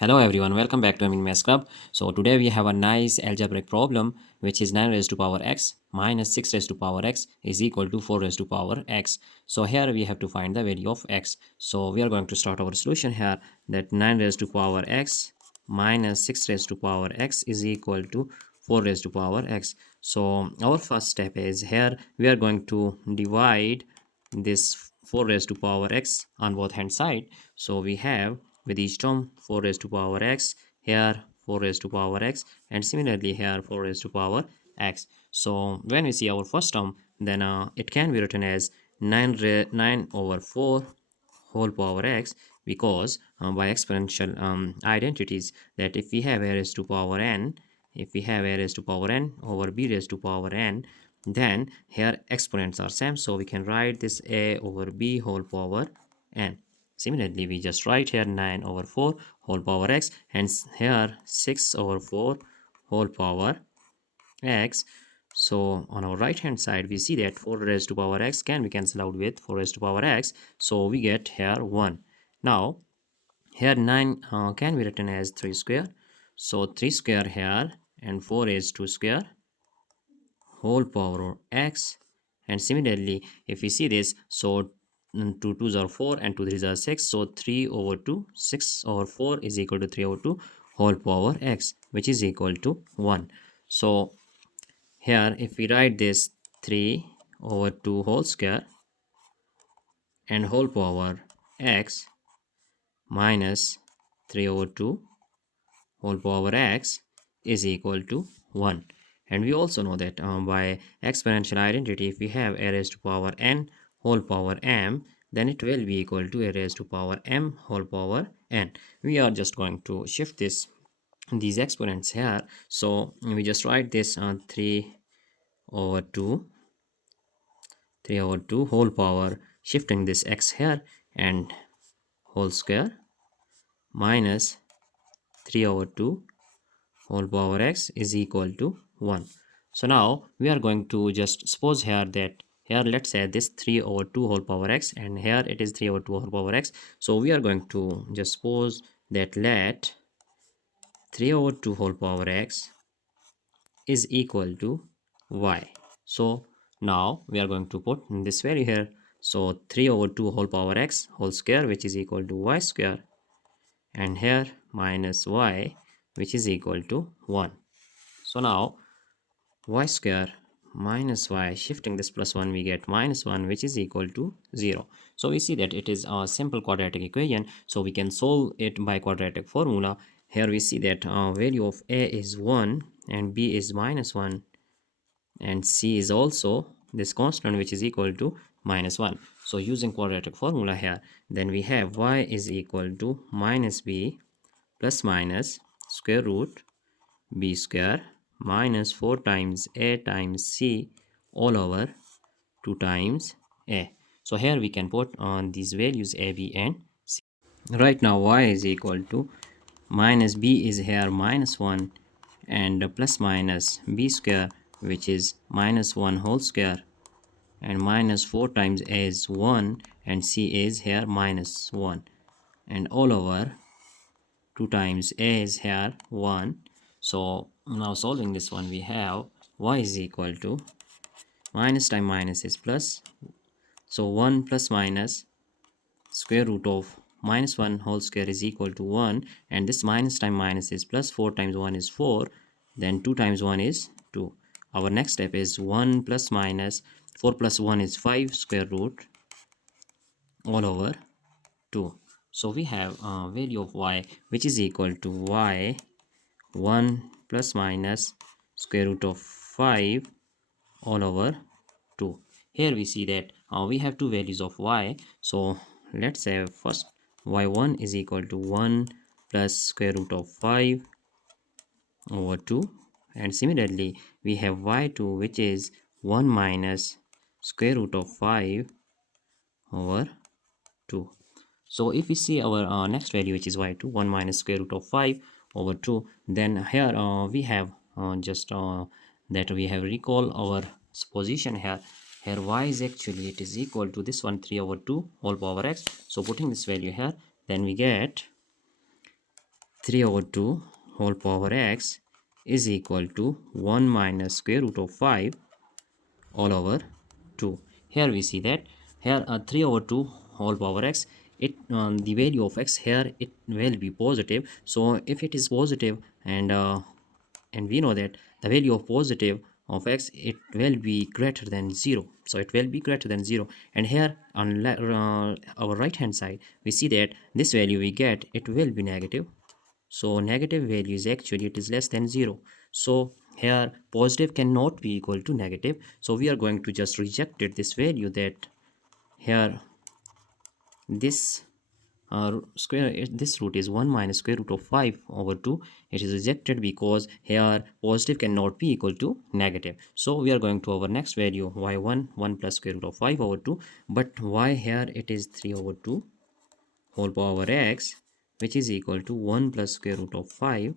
Hello everyone, welcome back to Germany Math Club. So today we have a nice algebraic problem which is 9 raised to power x minus 6 raised to power x is equal to 4 raised to power x. So here we have to find the value of x. So we are going to start our solution here that 9 raised to power x minus 6 raised to power x is equal to 4 raised to power x. So our first step is here we are going to divide this 4 raised to power x on both hand side. So we have with each term 4 raised to power x, here 4 raised to power x, and similarly here 4 raised to power x. So when we see our first term, then it can be written as 9 over 4 whole power x, because by exponential identities that if we have a raised to power n, if we have a raised to power n over b raised to power n, then here exponents are same, so we can write this a over b whole power n. Similarly, we just write here 9 over 4 whole power x, and here 6 over 4 whole power x. So on our right hand side, we see that 4 raised to power x can be cancelled out with 4 raised to power x. So we get here 1. Now, here 9 can be written as 3 square. So 3 square here and 4 is 2 square whole power x. And similarly, if we see this, so 2 2s are 4 and 2 3s are 6. So 3 over 2, 6 over 4 is equal to 3 over 2 whole power x, which is equal to 1. So here if we write this 3 over 2 whole square and whole power x minus 3 over 2 whole power x is equal to 1. And we also know that by exponential identity, if we have a raised to power n whole power m, then it will be equal to a raised to power m whole power n. We are just going to shift these exponents here. So we just write this 3 over 2 whole power, shifting this x here, and whole square minus 3 over 2 whole power x is equal to 1. So now we are going to just suppose here that here let's say this 3 over 2 whole power x, and here it is 3 over 2 whole power x. So we are going to just suppose that let 3 over 2 whole power x is equal to y. So now we are going to put this value here. So 3 over 2 whole power x whole square, which is equal to y square, and here minus y, which is equal to 1. So now y square minus y, shifting this plus 1, we get minus 1, which is equal to 0. So we see that it is a simple quadratic equation, so we can solve it by quadratic formula. Here we see that value of a is 1 and b is minus 1 and c is also this constant, which is equal to minus 1. So using quadratic formula here, then we have y is equal to minus b plus minus square root b square minus 4 times a times c all over 2 times a. So here we can put on these values a, b and c. Right now y is equal to minus b is here minus 1 and plus minus b square, which is minus 1 whole square, and minus 4 times a is 1 and c is here minus 1, and all over 2 times a is here 1. So now solving this one, we have y is equal to minus times minus is plus, so 1 plus minus square root of minus 1 whole square is equal to 1, and this minus times minus is plus, 4 times 1 is 4, then 2 times 1 is 2. Our next step is 1 plus minus 4 plus 1 is 5 square root all over 2. So we have a value of y, which is equal to y 1 plus minus square root of 5 all over 2. Here we see that we have two values of y. So let's say first y1 is equal to 1 plus square root of 5 over 2, and similarly we have y2, which is 1 minus square root of 5 over 2. So if we see our next value, which is y2, 1 minus square root of 5 over 2, then here we have that we have recall our supposition here. Here y is actually, it is equal to this one 3 over 2 whole power x. So putting this value here, then we get 3 over 2 whole power x is equal to 1 minus square root of 5 all over 2. Here we see that here 3 over 2 whole power x, it the value of x here, it will be positive. So if it is positive, and we know that the value of positive of x, it will be greater than 0, so it will be greater than 0. And here on our right hand side, we see that this value we get, it will be negative. So negative value is actually, it is less than 0. So here positive cannot be equal to negative, so we are going to just reject it, this value, that here this this root is 1 minus square root of 5 over 2. It is rejected because here positive cannot be equal to negative. So we are going to our next value, y1, 1 plus square root of 5 over 2. But why here it is 3 over 2 whole power x, which is equal to 1 plus square root of 5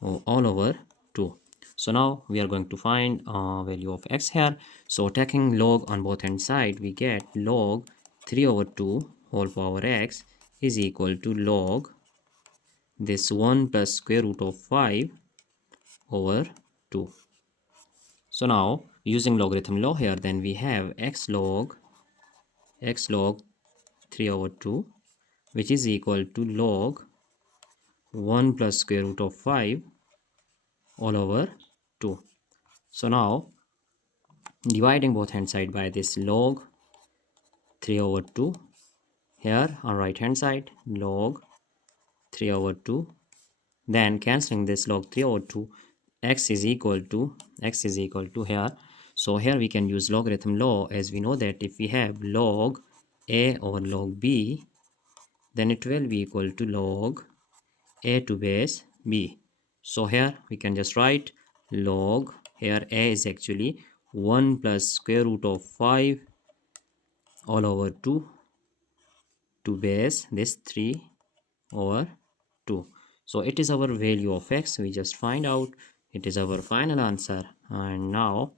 all over 2. So now we are going to find value of x here. So taking log on both hand side, we get log 3 over 2 whole power x is equal to log this 1 plus square root of 5 over 2. So now using logarithm law here, then we have x log 3 over 2, which is equal to log 1 plus square root of 5 all over 2. So now dividing both hand side by this log 3 over 2, here on right hand side log 3 over 2, then cancelling this log 3 over 2, x is equal to here. So here we can use logarithm law, as we know that if we have log a over log b, then it will be equal to log a to base b. So here we can just write log, here a is actually 1 plus square root of 5 all over 2 to base this 3 over 2. So it is our value of x. We just find out, it is our final answer. And now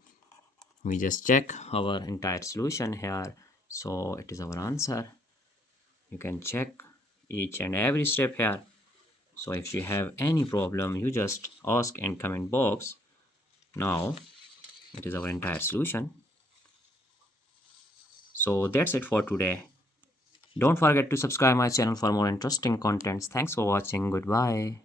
we just check our entire solution here. So it is our answer. You can check each and every step here. So if you have any problem, you just ask in comment box. Now it is our entire solution. So that's it for today. Don't forget to subscribe my channel for more interesting contents. Thanks for watching. Goodbye.